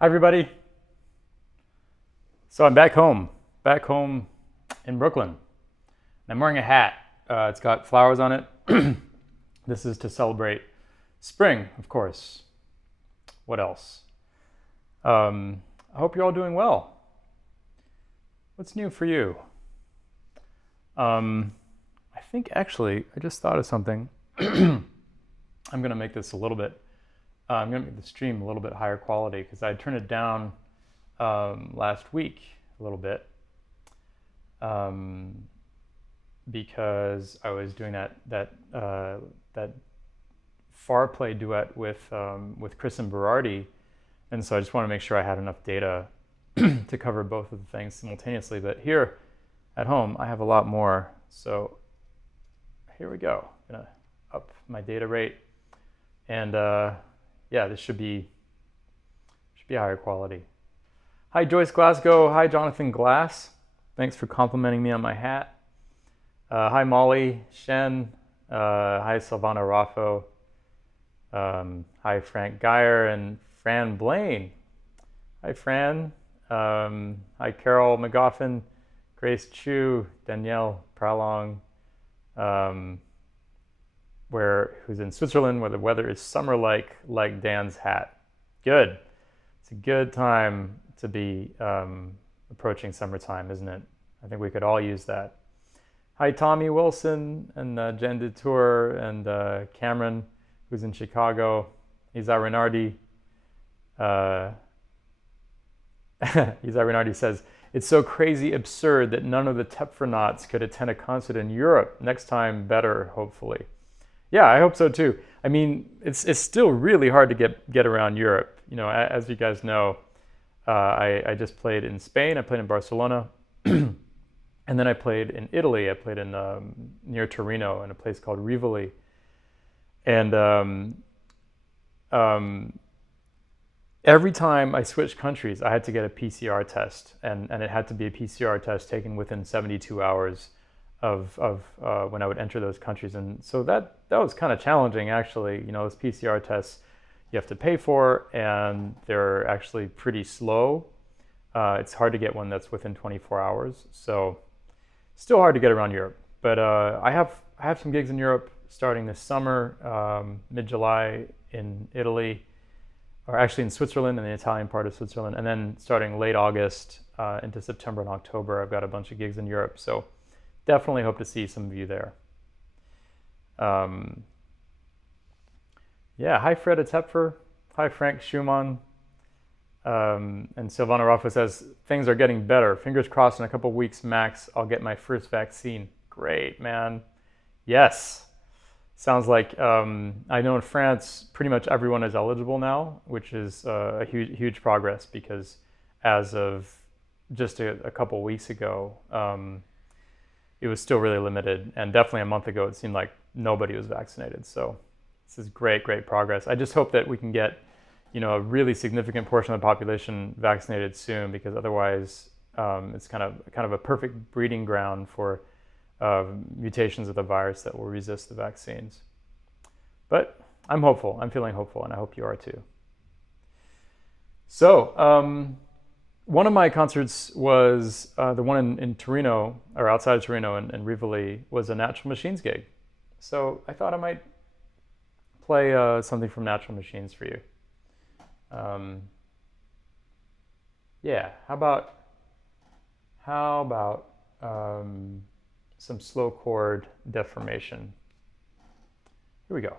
Hi, everybody. So I'm back home in Brooklyn. I'm wearing a hat. It's got flowers on it. This is to celebrate spring, of course. What else? I hope you're all doing well. What's new for you? I think actually, I just thought of something. I'm going to make this a little bit, I'm going to make the stream a little bit higher quality because I turned it down last week a little bit because I was doing that far play duet with Chris and Berardi, and so I just want to make sure I had enough data to cover both of the things simultaneously. But here at home, I have a lot more. So here we go. I'm gonna up my data rate, and yeah, this should be higher quality. Hi, Joyce Glasgow. Hi, Jonathan Glass. Thanks for complimenting me on my hat. Hi, Molly Shen. Hi, Silvana Raffo. Hi, Frank Geyer and Fran Blaine. Hi, Fran. Hi, Carol McGoffin, Grace Chu, Danielle Pralong, who's in Switzerland, where the weather is summer-like, like Dan's hat. Good. It's a good time to be approaching summertime, isn't it? I think we could all use that. Hi, Tommy Wilson and Jen Detour and Cameron, who's in Chicago. Isa Renardi. Isa Renardi says, it's so crazy absurd that none of the Tepfer could attend a concert in Europe. Next time, better, hopefully. Yeah, I hope so too. I mean, it's still really hard to get around Europe. You know, as you guys know, I just played in Spain. I played in Barcelona. And then I played in Italy. I played in near Torino in a place called Rivoli. And every time I switched countries, I had to get a PCR test, and it had to be a PCR test taken within 72 hours of when I would enter those countries. And so that was kind of challenging, actually. You know, those PCR tests you have to pay for, and they're actually pretty slow. It's hard to get one that's within 24 hours. So still hard to get around Europe. But I have some gigs in Europe starting this summer, mid-July in Italy, or actually in Switzerland, in the Italian part of Switzerland. And then starting late August into September and October, I've got a bunch of gigs in Europe. So definitely hope to see some of you there. Yeah, hi Fred at Tepfer. Hi Frank Schumann. And Silvana Rafa says, things are getting better. Fingers crossed in a couple weeks max, I'll get my first vaccine. Great, man. Yes. Sounds like, I know in France, pretty much everyone is eligible now, which is a huge progress, because as of just a couple weeks ago, it was still really limited. And definitely a month ago, it seemed like nobody was vaccinated. So this is great progress. I just hope that we can get, you know, a really significant portion of the population vaccinated soon, because otherwise it's kind of a perfect breeding ground for mutations of the virus that will resist the vaccines. But I'm hopeful. I'm feeling hopeful, and I hope you are too. So one of my concerts was the one in Torino, or outside of Torino in Rivoli, was a Natural Machines gig. So I thought I might play something from Natural Machines for you. Yeah, how about some slow chord deformation. Here we go.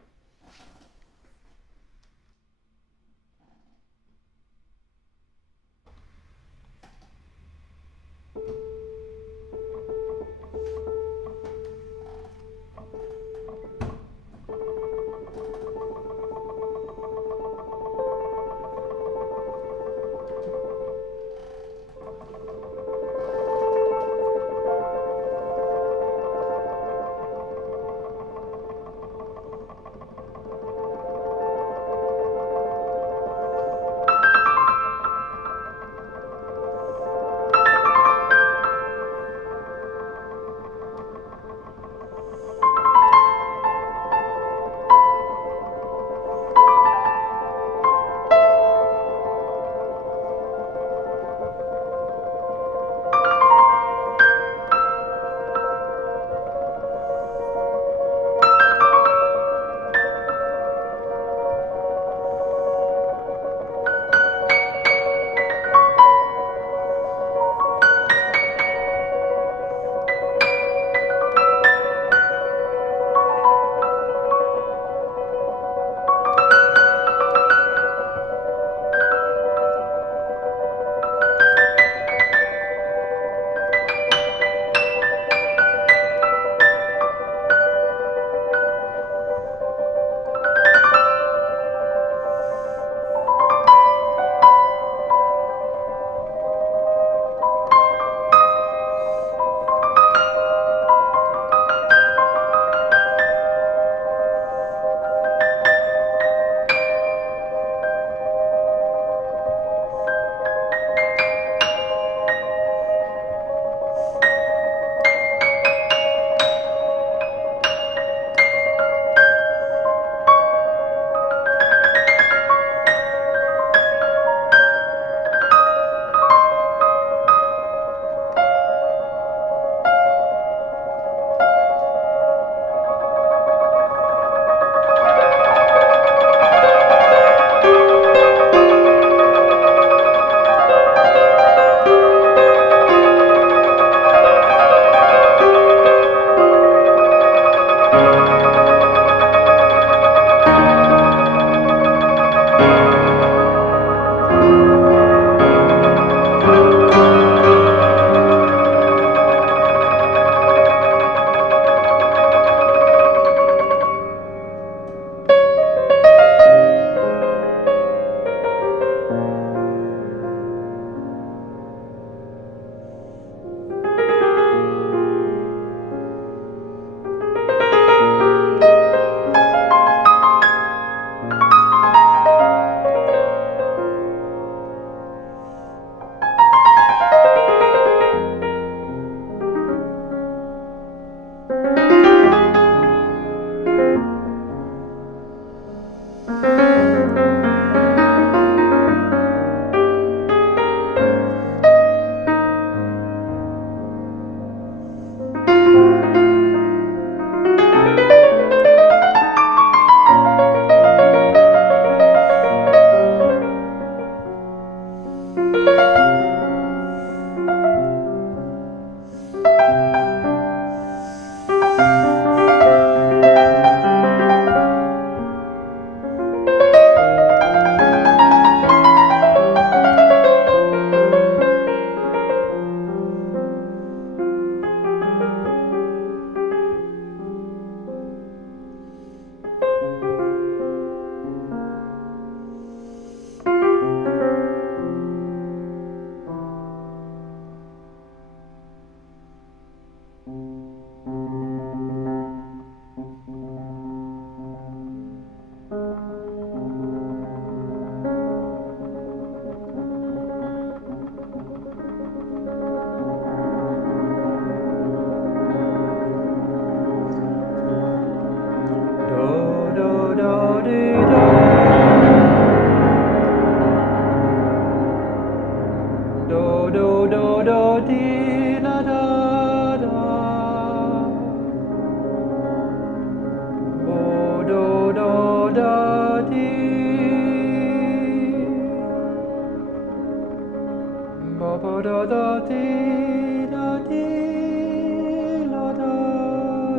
da da dee da dee la da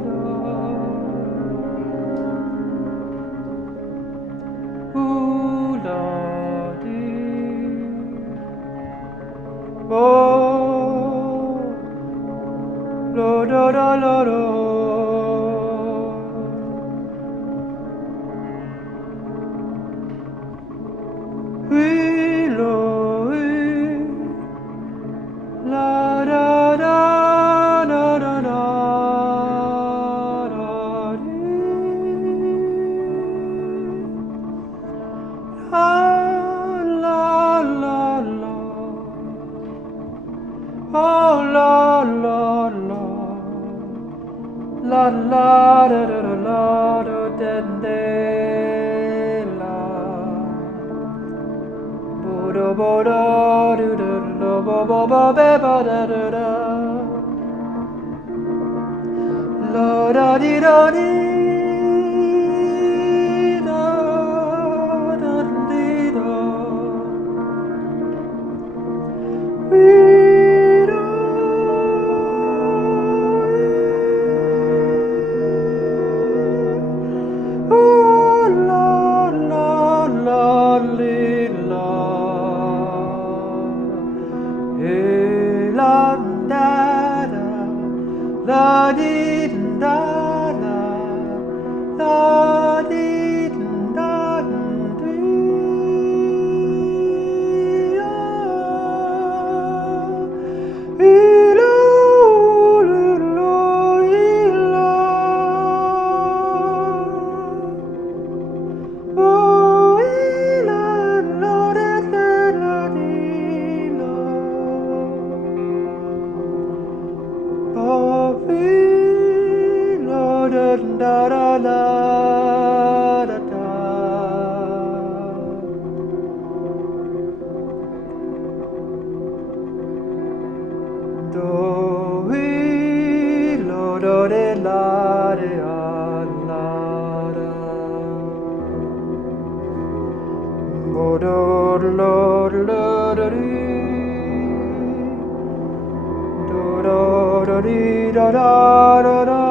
da. Ooh la dee. Oh la da da la da. La la da da da la da da la bo da bo da do da da ba ba ba ba ba da da da la da di da di da da di da la di da la la di da di ila lo ila oh ila lo da la di la oh da da da da da do we lo do de la de la da bo do lo lo do do di da da da da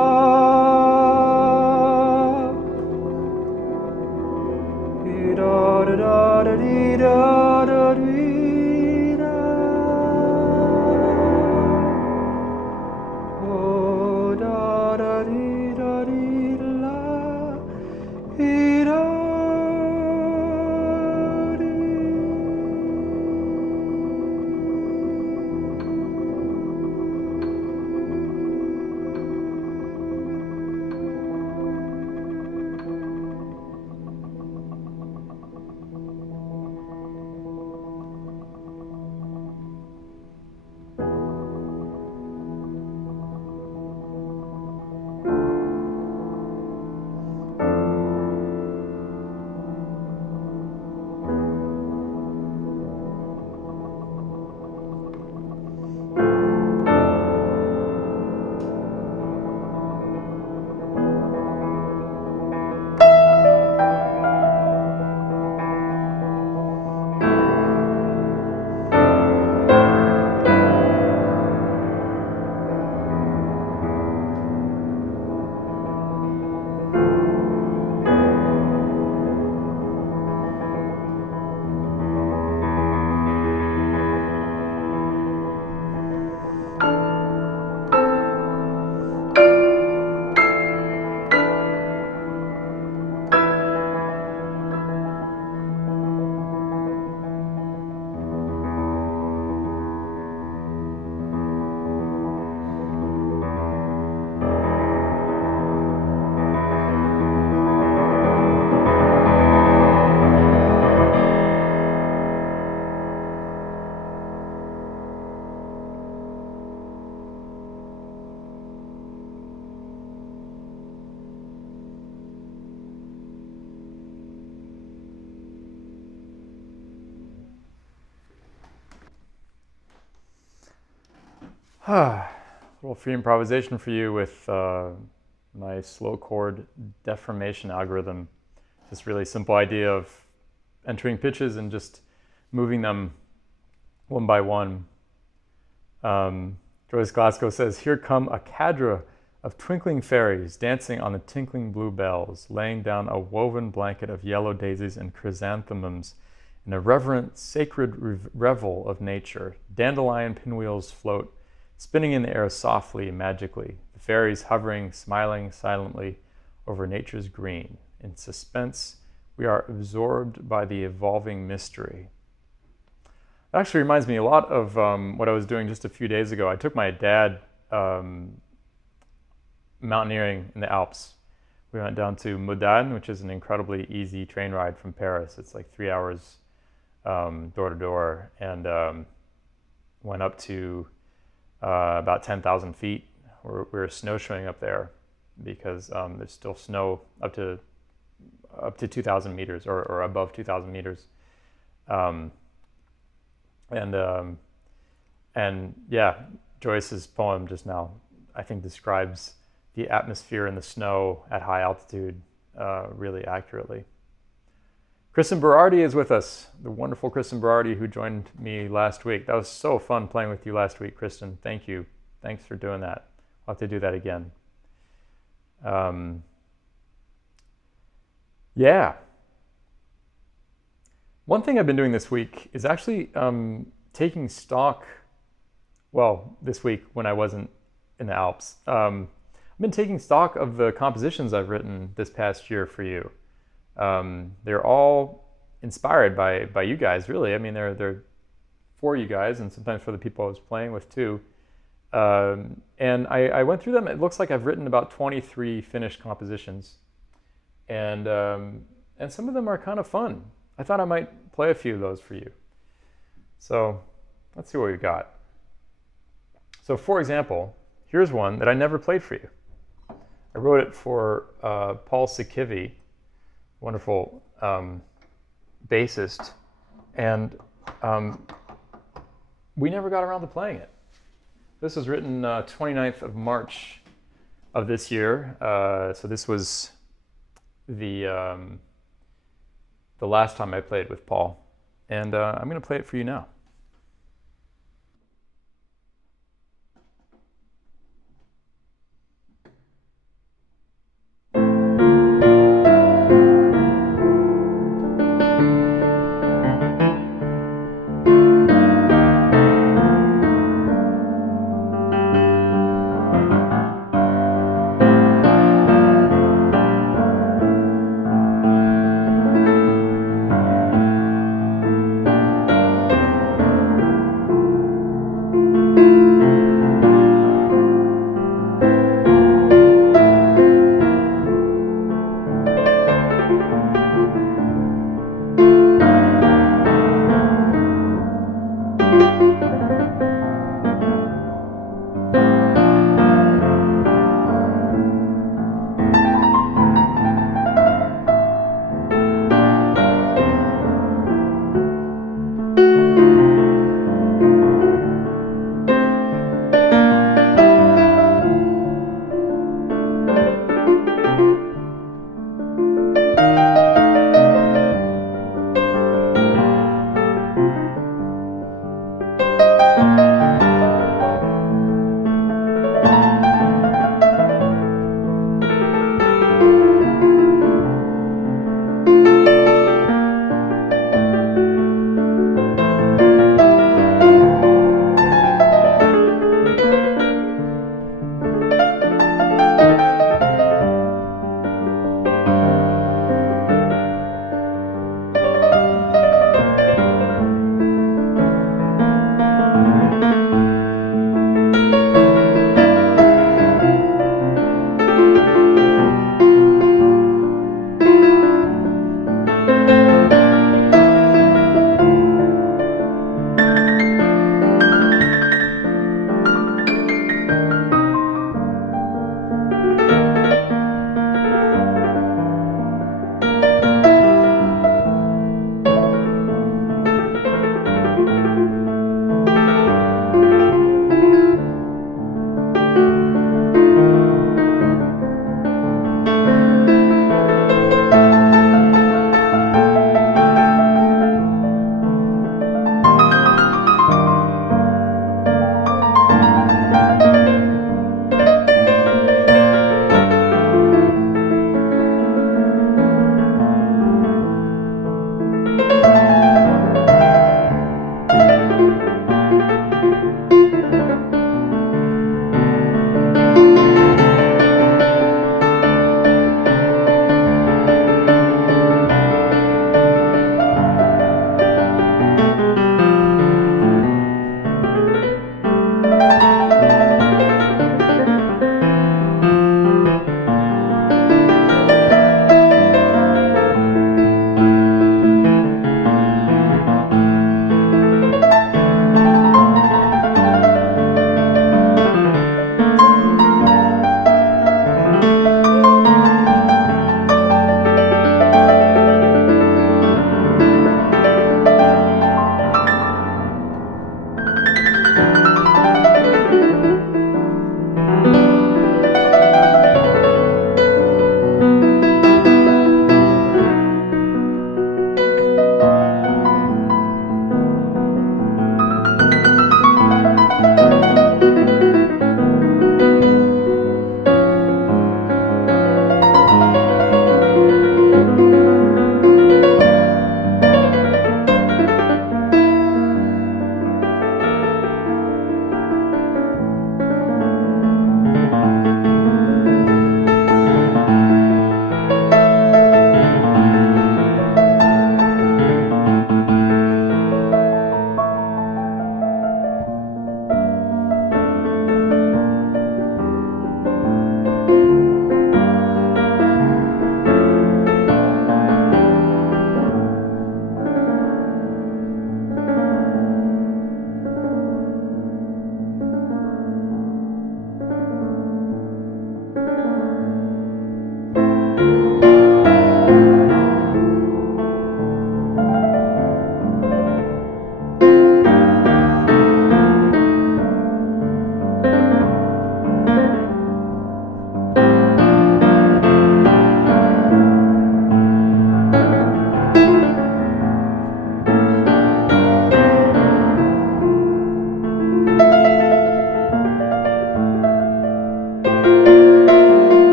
da da dee da da dee da oh da da dee da dee la dee da little free improvisation for you with my slow chord deformation algorithm. This really simple idea of entering pitches and just moving them one by one Joyce Glasgow says, here come a cadre of twinkling fairies dancing on the tinkling bluebells, laying down a woven blanket of yellow daisies and chrysanthemums in a reverent, sacred revel of nature. Dandelion pinwheels float, spinning in the air softly, magically. The fairies hovering, smiling silently over nature's green. In suspense, we are absorbed by the evolving mystery. It actually reminds me a lot of what I was doing just a few days ago. I took my dad mountaineering in the Alps. We went down to Modane, which is an incredibly easy train ride from Paris. It's like 3 hours door to door, and went up to about 10,000 feet. We were snowshoeing up there because there's still snow up to 2,000 meters or above 2,000 meters. And yeah, Joyce's poem just now, I think, describes the atmosphere in the snow at high altitude really accurately. Kristen Berardi is with us, the wonderful Kristen Berardi who joined me last week. That was so fun playing with you last week, Kristen. Thank you. Thanks for doing that. I'll have to do that again. Yeah. One thing I've been doing this week is actually taking stock, well, this week when I wasn't in the Alps. I've been taking stock of the compositions I've written this past year for you. They're all inspired by you guys, really. I mean, they're for you guys and sometimes for the people I was playing with too. And I went through them. It looks like I've written about 23 finished compositions. And some of them are kind of fun. I thought I might play a few of those for you. So let's see what we've got. So for example, here's one that I never played for you. I wrote it for Paul Sikivi, wonderful bassist, and we never got around to playing it. This was written 29th of March of this year. So this was the last time I played with Paul. And I'm going to play it for you now.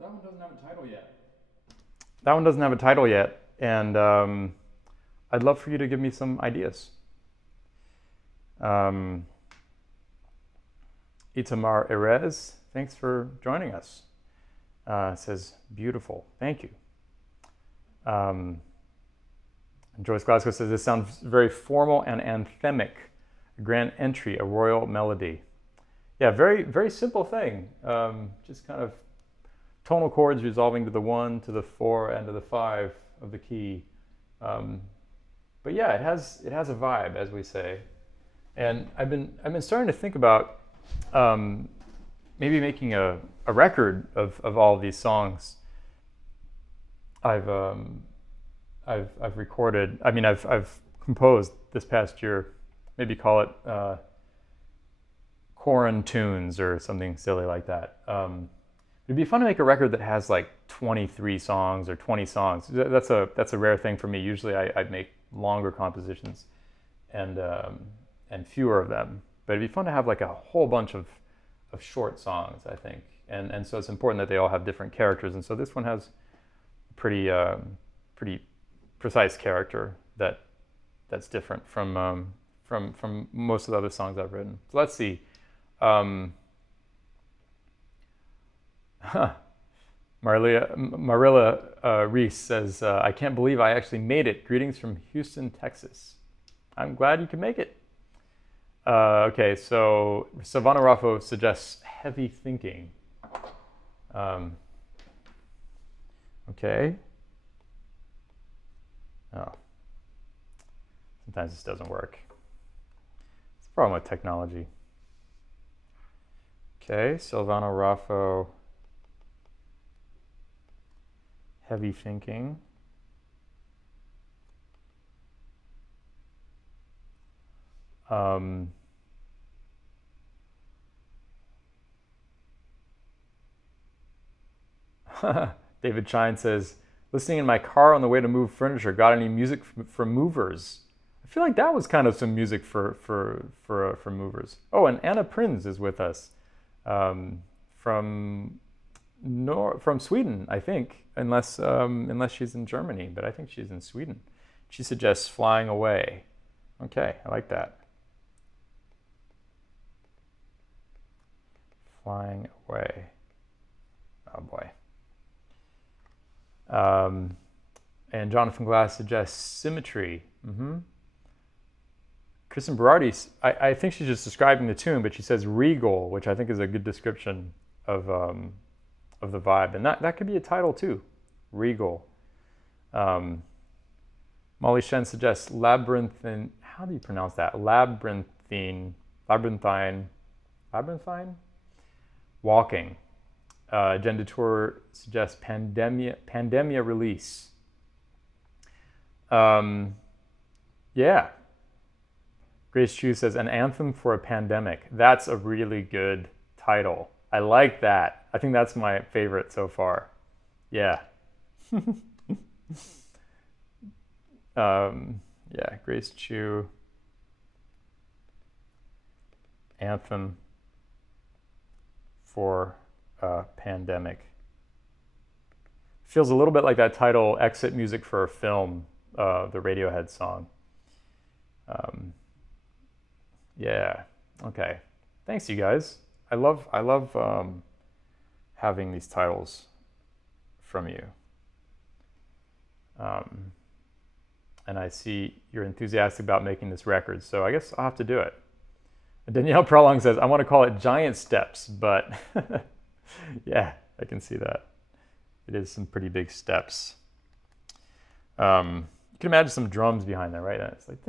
So that one doesn't have a title yet. That one doesn't have a title yet, and I'd love for you to give me some ideas. Itamar Erez, thanks for joining us. Says, beautiful, thank you. And Joyce Glasgow says, this sounds very formal and anthemic. A grand entry, a royal melody. Yeah, very, very simple thing. Just kind of tonal chords resolving to the 1, to the 4, and to the 5 of the key. But yeah, it has a vibe, as we say. And I've been starting to think about maybe making a record of all of these songs. I've recorded. I mean, I've composed this past year. Maybe call it Corin tunes or something silly like that. It'd be fun to make a record that has like 23 songs or 20 songs. That's a rare thing for me. Usually, I'd make longer compositions and fewer of them. But it'd be fun to have like a whole bunch of short songs, I think. And so it's important that they all have different characters. And so this one has a pretty precise character that's different from most of the other songs I've written. So let's see. Marilla Reese says, I can't believe I actually made it. Greetings from Houston, Texas. I'm glad you could make it. Okay, so Savannah Raffo suggests heavy thinking. Okay. Oh. Sometimes this doesn't work. It's a problem with technology. Okay, Silvano Raffo. Heavy thinking. David Chine says, listening in my car on the way to move furniture. Got any music for movers? I feel like that was kind of some music for movers. Oh, and Anna Prinz is with us from Sweden, I think, unless she's in Germany, but I think she's in Sweden. She suggests Flying Away. Okay, I like that. Flying Away. Oh boy. And Jonathan Glass suggests Symmetry. Kristen Berardi, I think she's just describing the tune, but she says Regal, which I think is a good description of the vibe. And that could be a title too, Regal. Molly Shen suggests Labyrinthine. How do you pronounce that? Labyrinthine. Walking. Jen Detour suggests Pandemia Release. Yeah. Grace Chu says, An Anthem for a Pandemic. That's a really good title. I like that. I think that's my favorite so far. Yeah. Yeah, Grace Chu. Anthem for a Pandemic. Feels a little bit like that title, Exit Music for a Film, the Radiohead song. Yeah, okay. Thanks, you guys. I love having these titles from you. And I see you're enthusiastic about making this record, so I guess I'll have to do it. Danielle Prolong says, I want to call it Giant Steps, but yeah, I can see that. It is some pretty big steps. You can imagine some drums behind that, right? It's like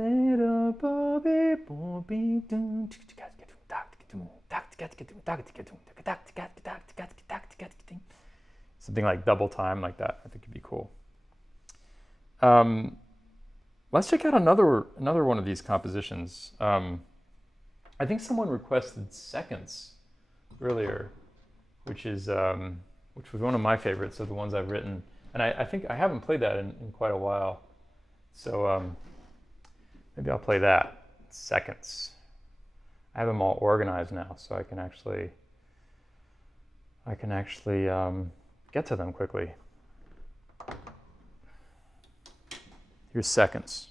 something like double time like that. I think it'd be cool. Let's check out another one of these compositions. I think someone requested Seconds earlier, which was one of my favorites of the ones I've written, and I think I haven't played that in quite a while. So maybe I'll play that. Seconds. I have them all organized now, so I can actually get to them quickly. Here's seconds.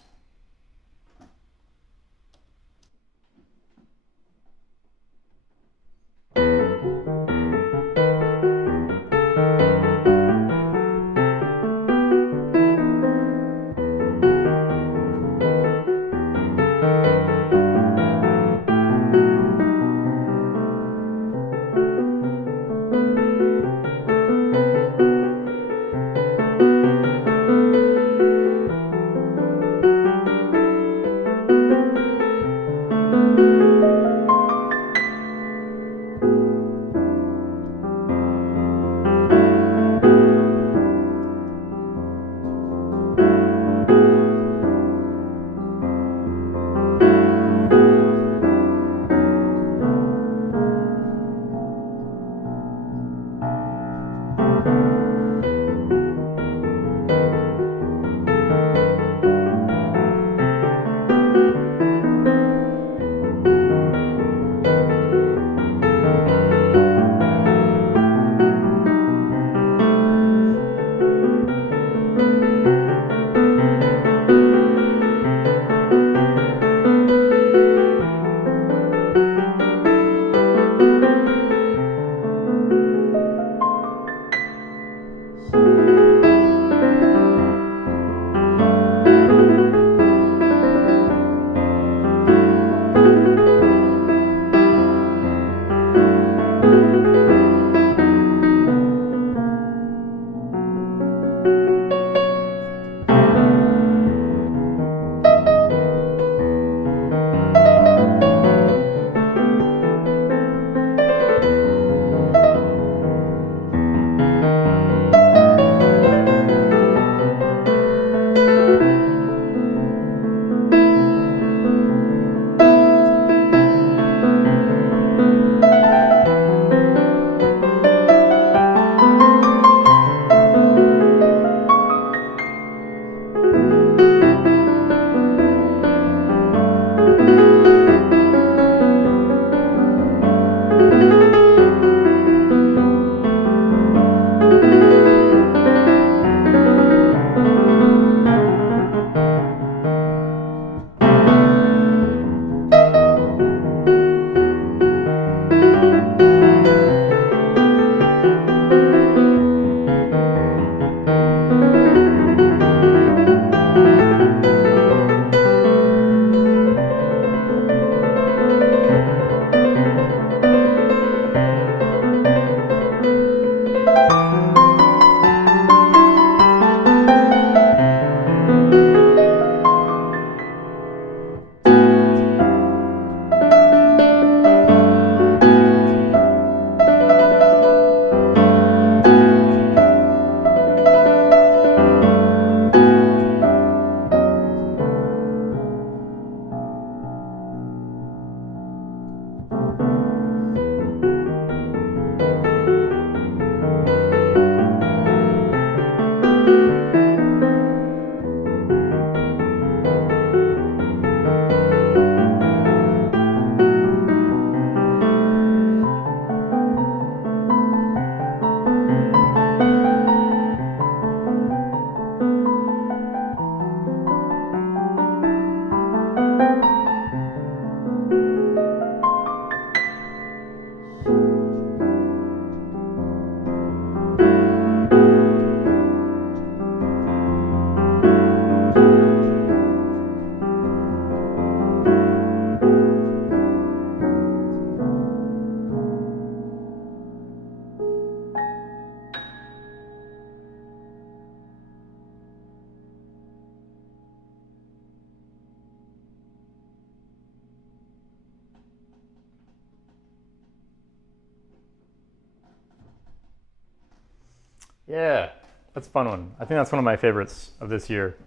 Yeah, that's a fun one. I think that's one of my favorites of this year.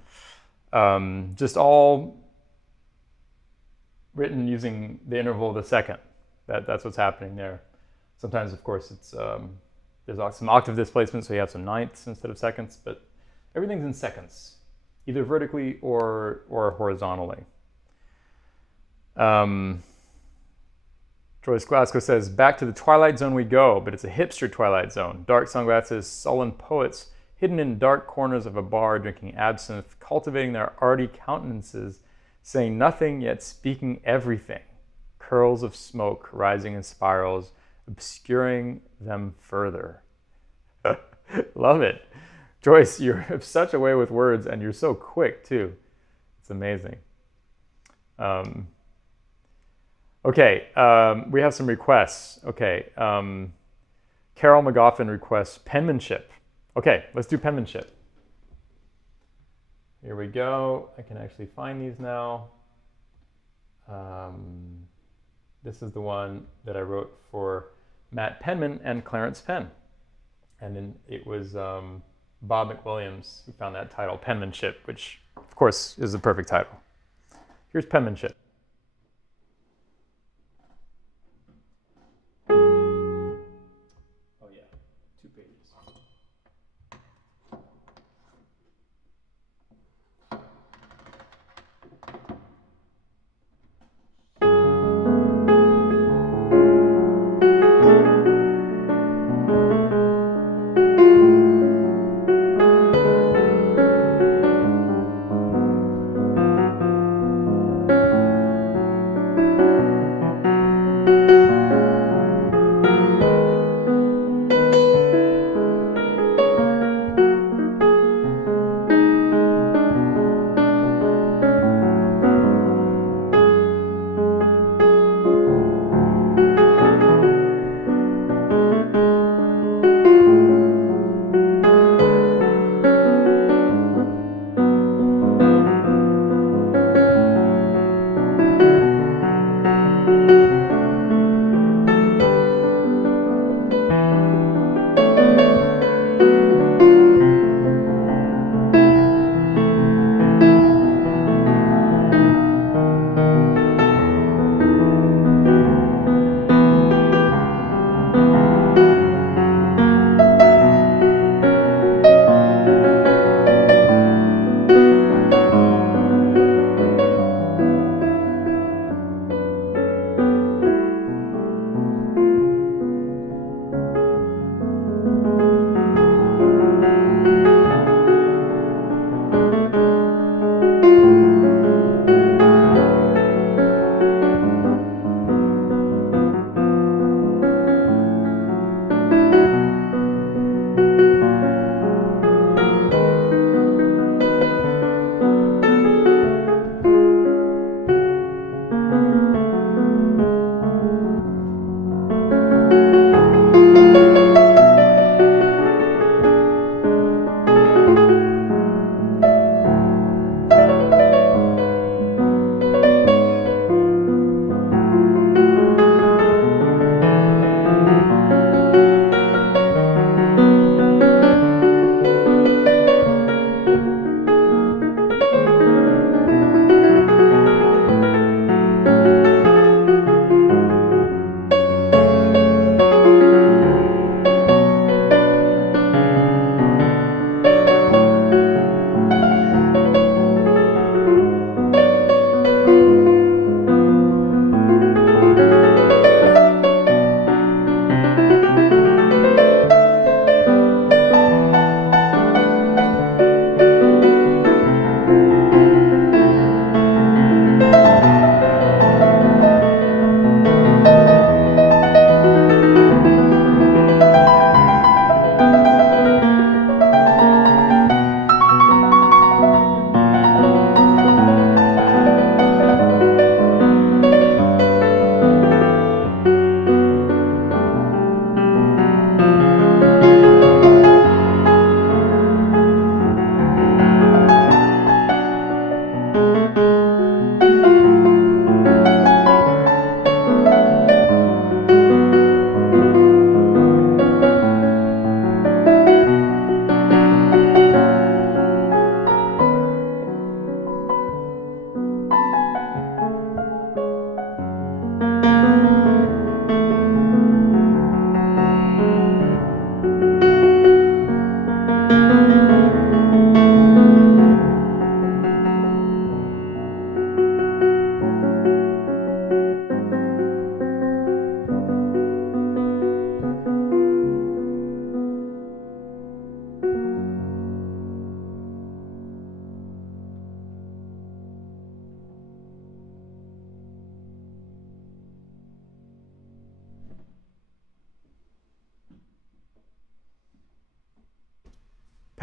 Just all written using the interval of the second. That's what's happening there. Sometimes, of course, it's there's some octave displacement, so you have some ninths instead of seconds, but everything's in seconds, either vertically or horizontally. Joyce Glasgow says, back to the Twilight Zone we go, but it's a hipster Twilight Zone. Dark sunglasses, sullen poets, hidden in dark corners of a bar, drinking absinthe, cultivating their arty countenances, saying nothing yet speaking everything. Curls of smoke rising in spirals, obscuring them further. Love it. Joyce, you have such a way with words, and you're so quick, too. It's amazing. Okay, we have some requests. Okay, Carol McGoffin requests penmanship. Okay, let's do penmanship. Here we go. I can actually find these now. This is the one that I wrote for Matt Penman and Clarence Penn. And then it was Bob McWilliams who found that title, penmanship, which of course is the perfect title. Here's penmanship. Oh yeah, 2 pages.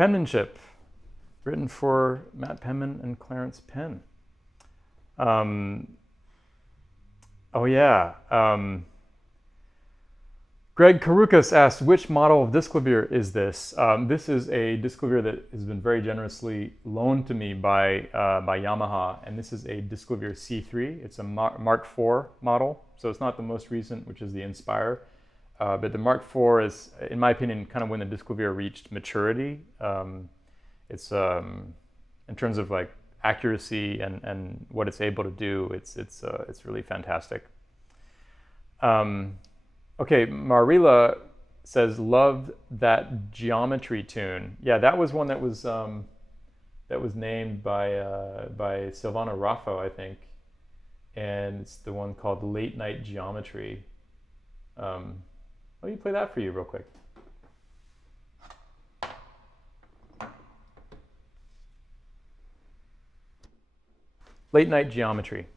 Penmanship, written for Matt Penman and Clarence Penn. Oh yeah. Greg Karukas asked, which model of disc clavier is this? This is a disc clavier that has been very generously loaned to me by Yamaha, and this is a disc clavier C3. It's a Mark IV model, so it's not the most recent, which is the Inspire. But the Mark IV is, in my opinion, kind of when the disc clavier reached maturity. It's in terms of like accuracy and what it's able to do, it's really fantastic. Okay, Marila says, loved that geometry tune. Yeah, that was one that was named by Silvano Raffo, I think, and it's the one called Late Night Geometry. Let me play that for you real quick. Late Night Geometry.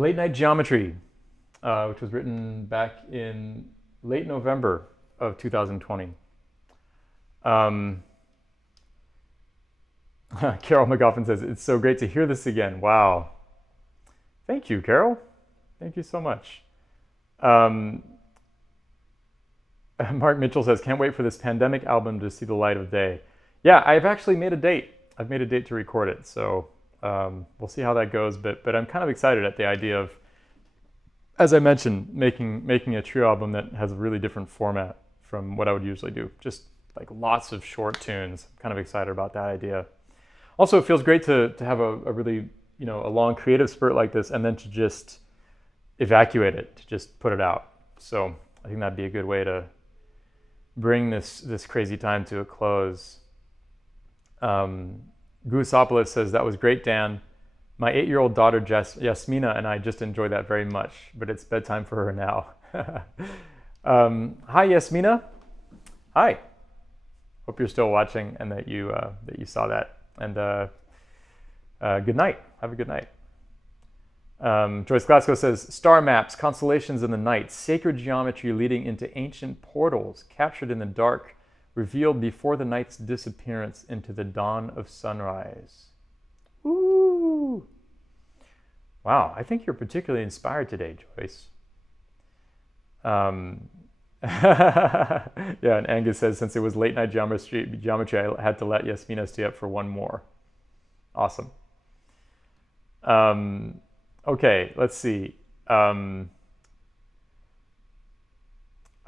Late Night Geometry, which was written back in late November of 2020. Carol McGoffin says, it's so great to hear this again. Wow. Thank you, Carol. Thank you so much. Mark Mitchell says, can't wait for this pandemic album to see the light of day. Yeah, I've actually made a date. I've made a date to record it. So we'll see how that goes. But I'm kind of excited at the idea of, as I mentioned, making a trio album that has a really different format from what I would usually do. Just like lots of short tunes. I'm kind of excited about that idea. Also, it feels great to have a really, a long creative spurt like this and then to just evacuate it, to just put it out. So I think that'd be a good way to bring this crazy time to a close. Gusopoulos says, that was great, Dan. My 8-year-old daughter, Yasmina, and I just enjoyed that very much, but it's bedtime for her now. Hi, Yasmina. Hi. Hope you're still watching and that you saw that. And good night. Have a good night. Joyce Glasgow says, star maps, constellations in the night, sacred geometry leading into ancient portals, captured in the dark, revealed before the night's disappearance into the dawn of sunrise. Woo! Wow, I think you're particularly inspired today, Joyce. Yeah, and Angus says, since it was late night geometry, I had to let Yasmina stay up for one more. Awesome. Okay, let's see. I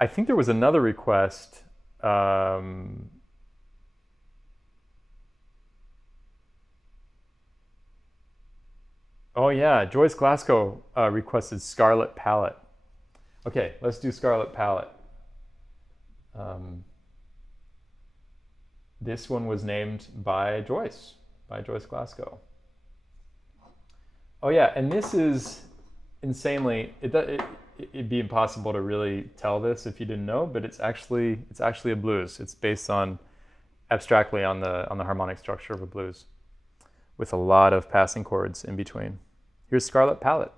think there was another request. Oh yeah, Joyce Glasgow requested Scarlet Palette. Okay, let's do Scarlet Palette. This one was named by Joyce Glasgow. Oh yeah, and this is insanely, it'd be impossible to really tell this if you didn't know, but it's actually a blues. It's based on, abstractly on the harmonic structure of a blues, with a lot of passing chords in between. Here's Scarlet Palette.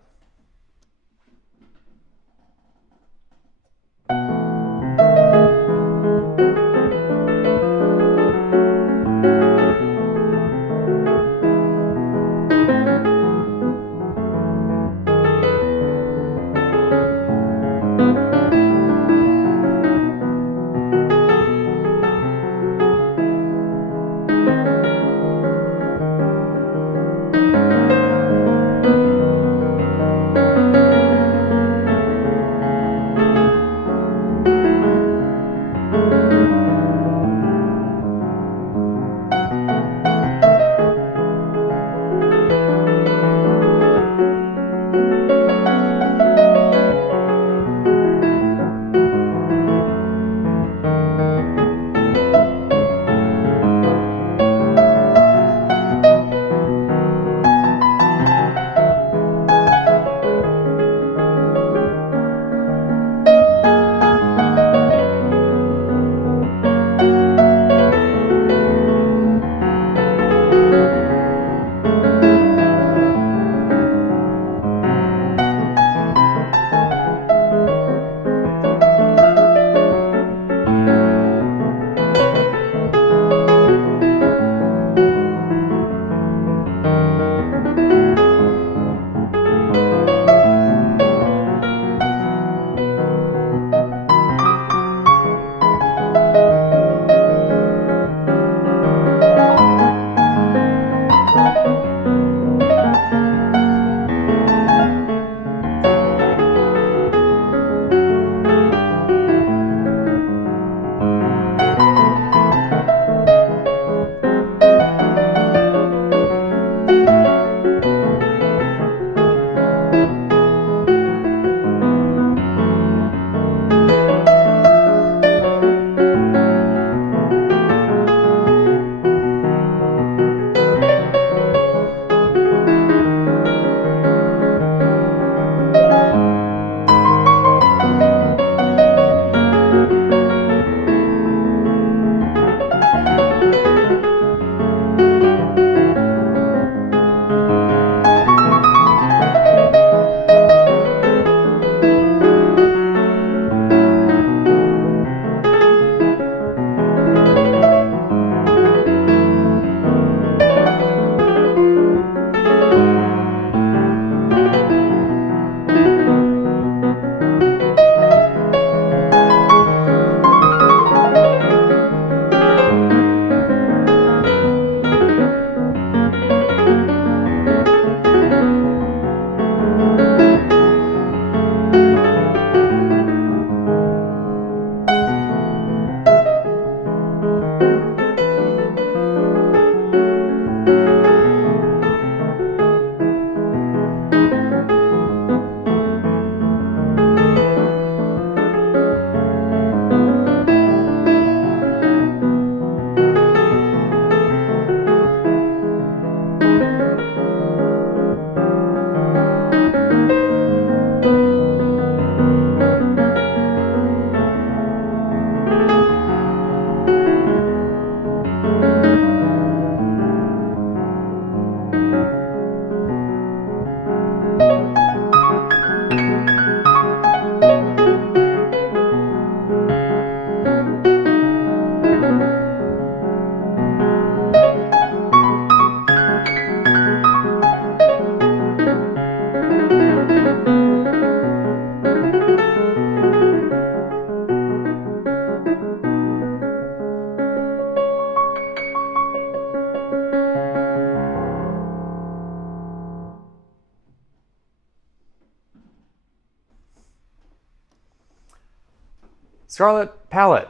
Scarlet Palette.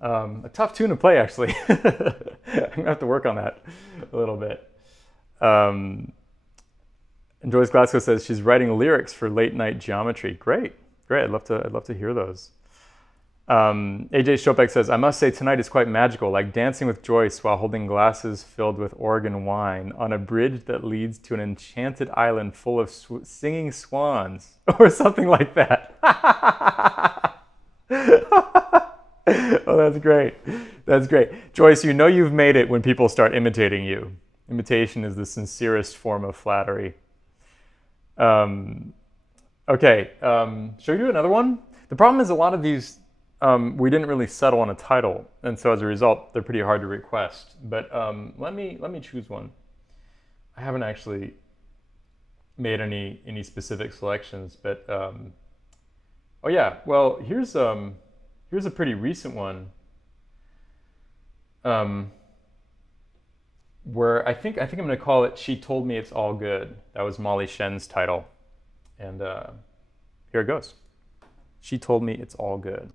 A tough tune to play, actually. I'm gonna have to work on that a little bit. And Joyce Glasgow says she's writing lyrics for late night geometry. Great, great. I'd love to hear those. AJ Shopek says, I must say tonight is quite magical, like dancing with Joyce while holding glasses filled with Oregon wine on a bridge that leads to an enchanted island full of singing swans, or something like that. Oh, that's great. That's great. Joyce, you know you've made it when people start imitating you. Imitation is the sincerest form of flattery. Okay, should we do another one? The problem is a lot of these, we didn't really settle on a title, and so as a result, they're pretty hard to request. But let me choose one. I haven't actually made any specific selections, but oh yeah, well here's a pretty recent one, where I think I'm gonna call it "She Told Me It's All Good." That was Molly Shen's title, and here it goes. She told me it's all good.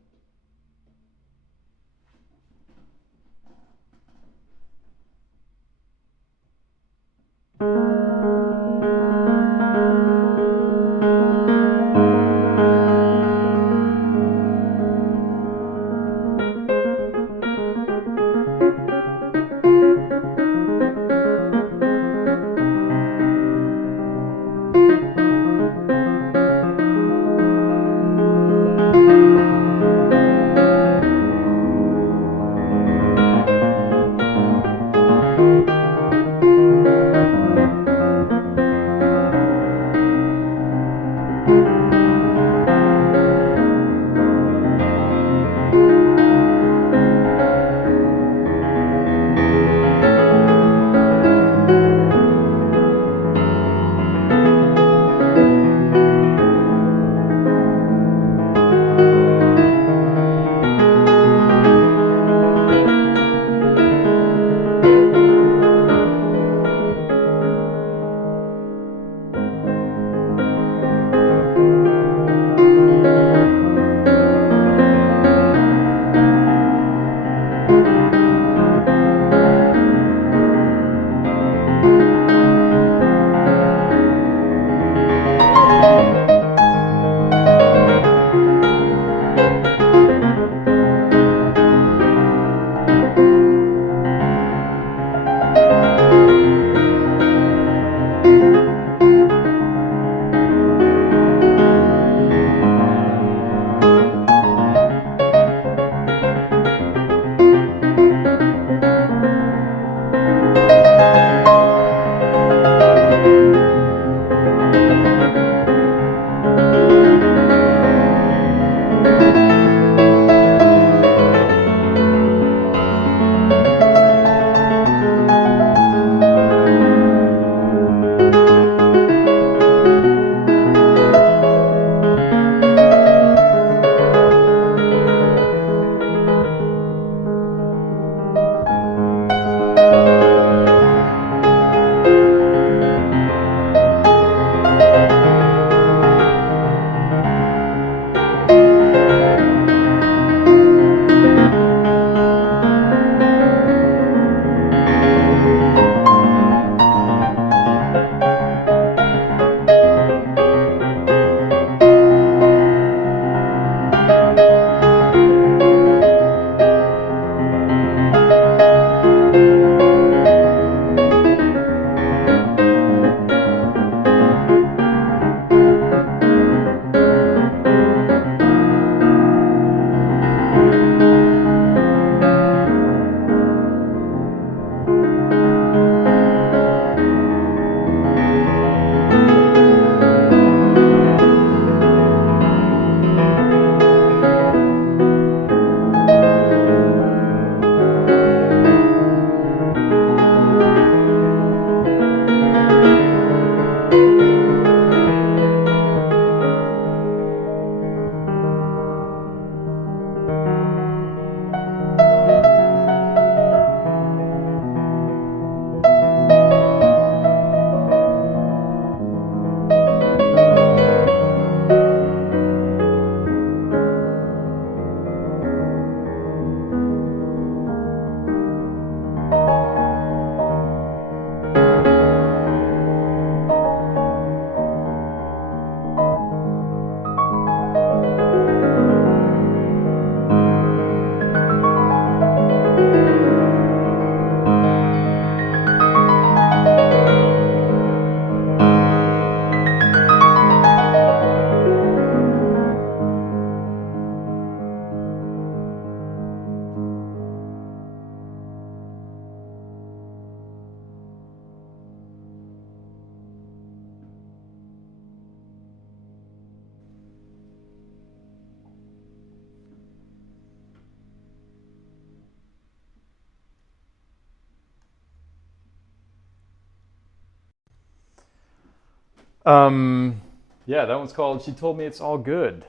Yeah, that one's called She Told Me It's All Good.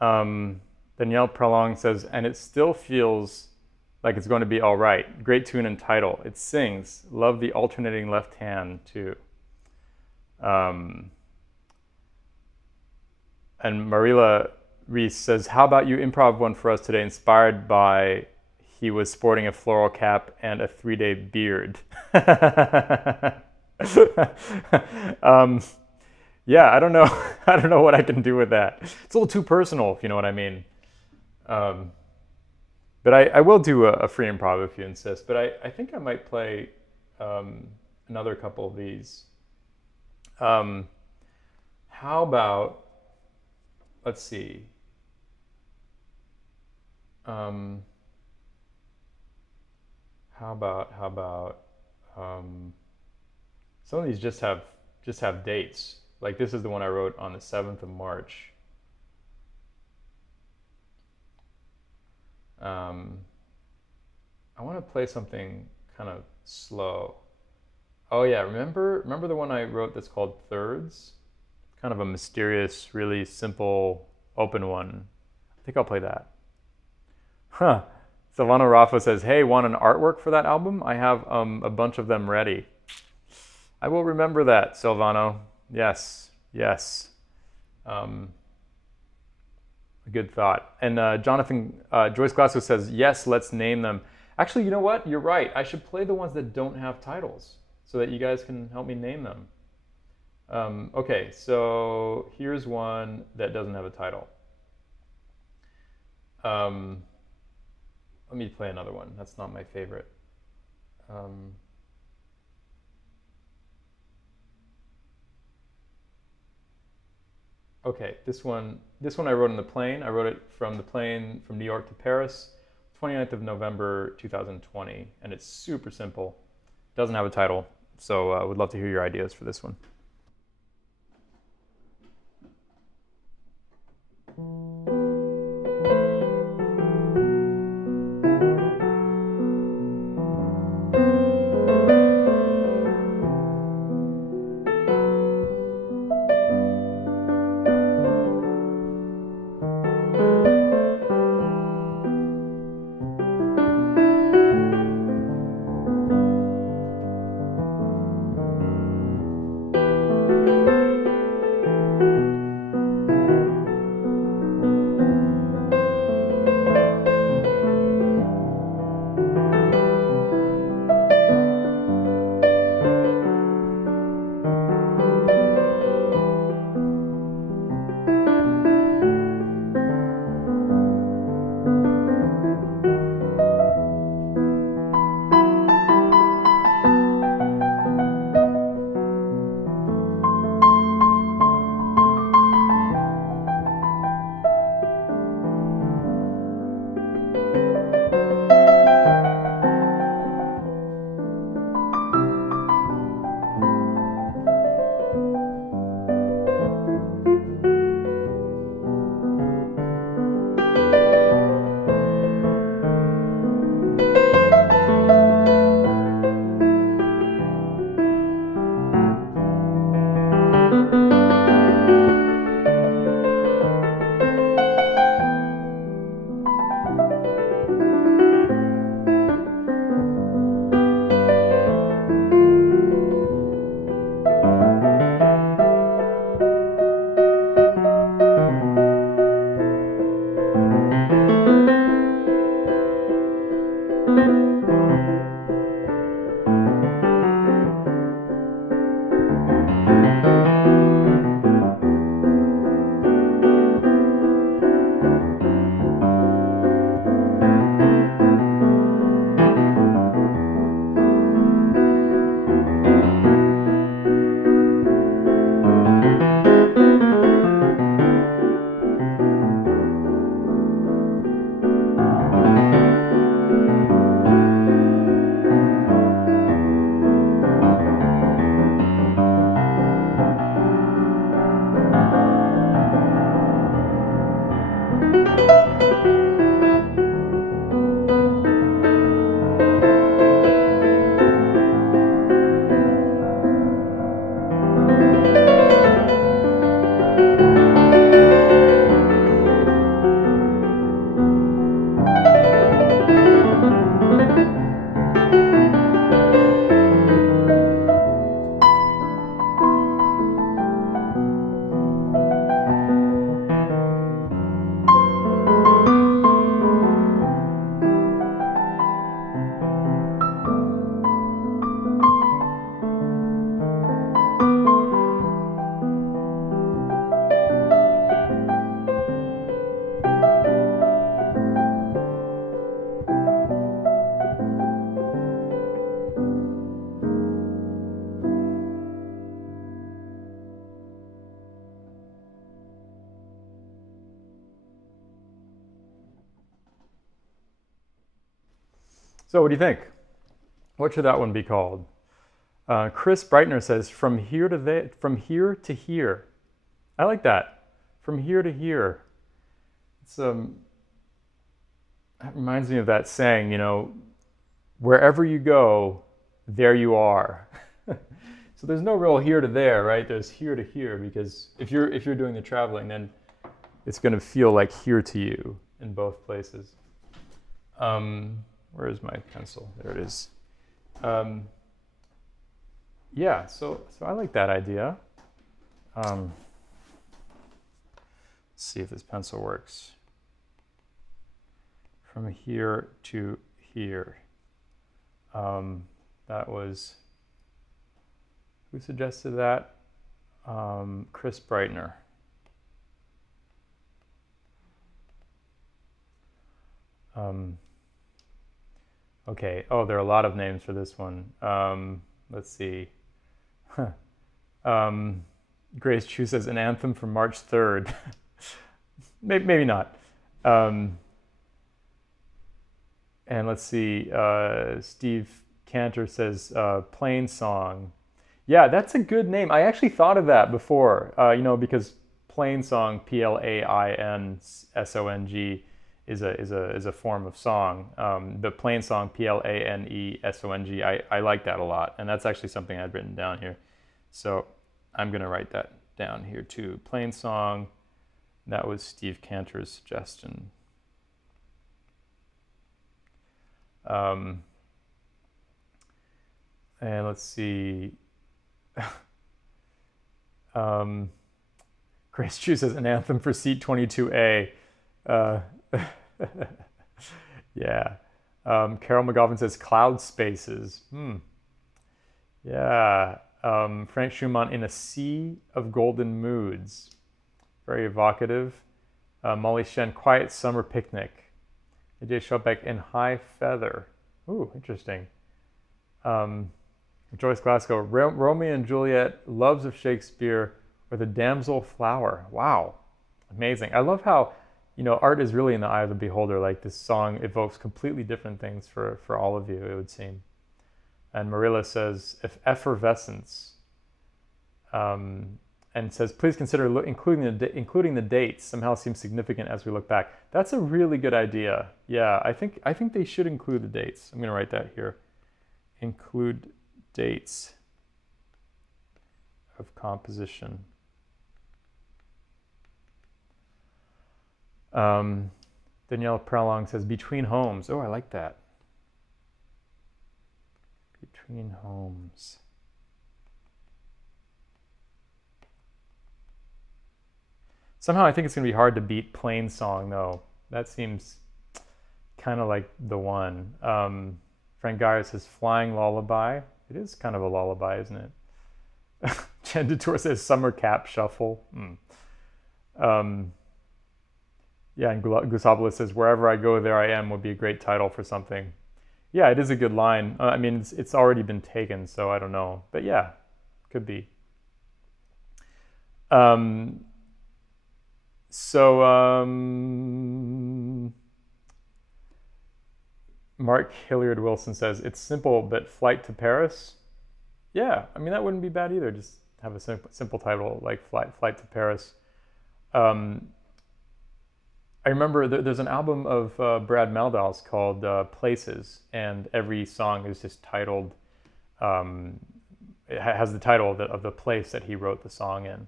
Danielle Prolong says, and it still feels like it's going to be all right. Great tune and title. It sings. Love the alternating left hand too. And Marila Reese says, how about you improv one for us today, inspired by he was sporting a floral cap and a 3-day beard. Yeah, I don't know. I don't know what I can do with that. It's a little too personal, if you know what I mean. But I will do a free improv if you insist. But I think I might play another couple of these. How about, let's see. How about some of these just have dates. Like this is the one I wrote on the 7th of March. I want to play something kind of slow. Oh yeah, remember the one I wrote that's called Thirds? Kind of a mysterious, really simple, open one. I think I'll play that. Huh. Silvano Rafa says, hey, want an artwork for that album? I have a bunch of them ready. I will remember that, Silvano. Yes, yes. A good thought. And Joyce Glasso says, yes, let's name them. Actually, you know what? You're right. I should play the ones that don't have titles so that you guys can help me name them. Okay, so here's one that doesn't have a title. Let me play another one. That's not my favorite. Okay, this one I wrote on the plane. I wrote it from the plane from New York to Paris, 29th of November 2020, and it's super simple. Doesn't have a title, so I would love to hear your ideas for this one. So what do you think? What should that one be called? Chris Breitner says, from here to here. I like that. From here to here. It's it reminds me of that saying, wherever you go, there you are. So there's no real here to there, right? There's here to here, because if you're doing the traveling, then it's going to feel like here to you in both places. Where is my pencil? There it is. Yeah, so I like that idea. Let's see if this pencil works. From here to here. That was, who suggested that? Chris Breitner. Okay, oh, there are a lot of names for this one. Let's see. Grace Chu says, an anthem for March 3rd. Maybe not. And let's see, Steve Cantor says, Plain Song. Yeah, that's a good name. I actually thought of that before, because Plain Song, P-L-A-I-N-S-O-N-G, is a form of song. The Plain Song, P-L-A-N-E-S-O-N-G, I like that a lot. And that's actually something I'd written down here. So I'm going to write that down here too. Plain Song, that was Steve Cantor's suggestion. And let's see. Grace Chu says, an anthem for seat 22A. Yeah. Carol McGoffin says, cloud spaces. Yeah. Frank Schumann, in a sea of golden moods. Very evocative. Molly Shen, quiet summer picnic. AJ Schobeck, in high feather. Ooh, interesting. Joyce Glasgow, Romeo and Juliet, loves of Shakespeare, or the damsel flower. Wow, amazing. I love how, art is really in the eye of the beholder. Like, this song evokes completely different things for all of you, it would seem. And Marilla says, if effervescence, and says, please consider including the dates. Somehow seems significant as we look back. That's a really good idea. Yeah, I think they should include the dates. I'm going to write that here. Include dates of composition. Danielle Prolong says, between homes. Oh, I like that. Between homes. Somehow I think it's going to be hard to beat Plain Song, though. That seems kind of like the one. Frank Geyer says, Flying Lullaby. It is kind of a lullaby, isn't it? Jen Detour says, Summer Cap Shuffle. Yeah, and Gusapolis says, Wherever I Go, There I Am would be a great title for something. Yeah, it is a good line. I mean, it's already been taken, so I don't know. But yeah, could be. Mark Hilliard Wilson says, it's simple, but Flight to Paris? Yeah, I mean, that wouldn't be bad either. Just have a simple title like Flight to Paris. I remember there's an album of Brad Meldal's called Places, and every song is just titled, it has the title of the place that he wrote the song in.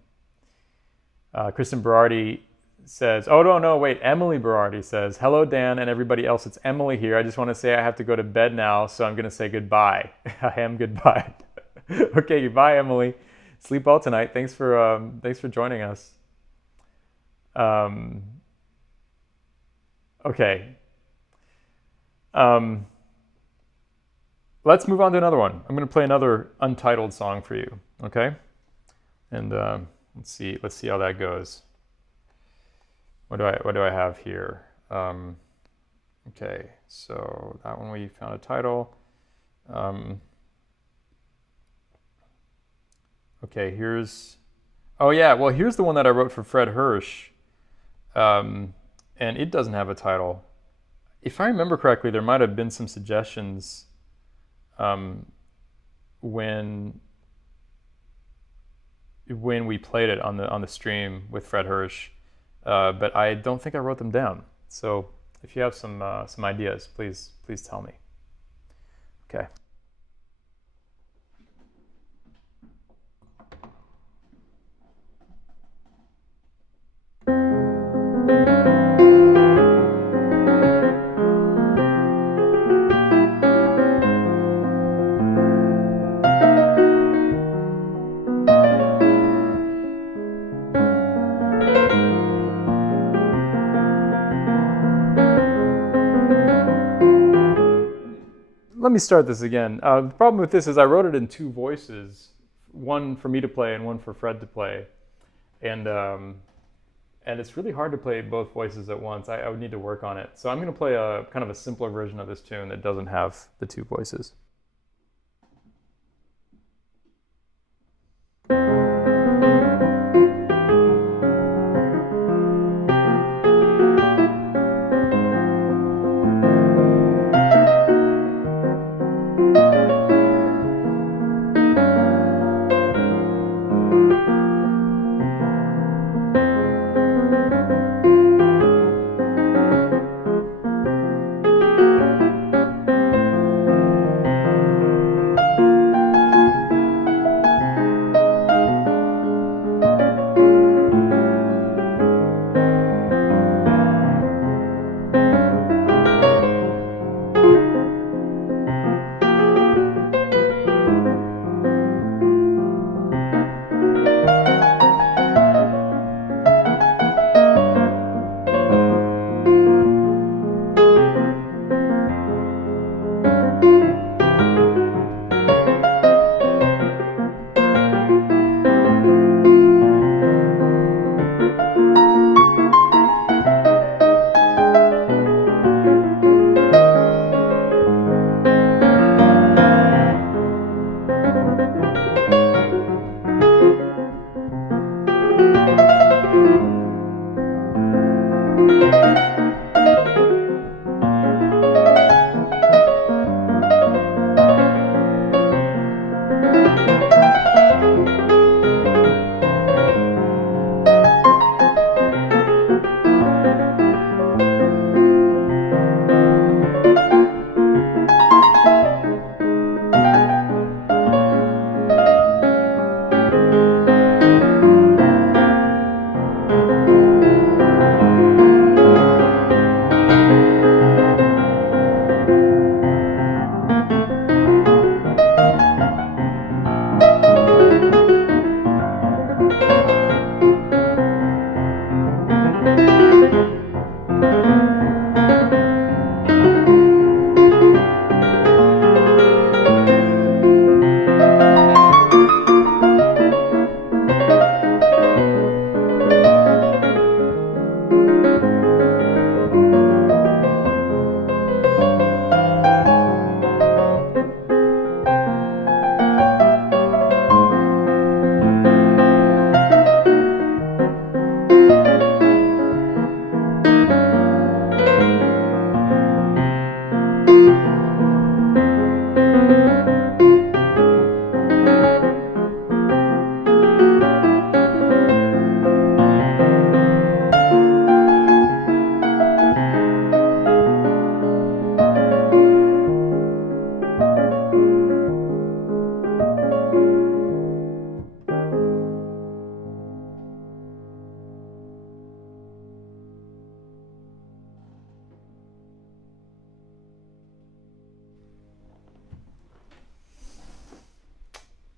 Kristen Berardi says, oh, no, wait, Emily Berardi says, hello, Dan, and everybody else, it's Emily here. I just want to say I have to go to bed now, so I'm going to say goodbye. I am goodbye. Okay, goodbye, Emily. Sleep well tonight. Thanks for joining us. Okay. Let's move on to another one. I'm going to play another untitled song for you, okay? And let's see how that goes. What do I have here? Okay, so that one we found a title. Okay, here's the one that I wrote for Fred Hirsch, and it doesn't have a title. if I remember correctly, there might have been some suggestions um, when we played it on the stream with Fred Hirsch, but I don't think I wrote them down. So if you have some ideas, please tell me. Okay. Let me start this again. The problem with this is I wrote it in two voices, one for me to play and one for Fred to play, and it's really hard to play both voices at once. I would need to work on it. So I'm going to play a kind of a simpler version of this tune that doesn't have the two voices.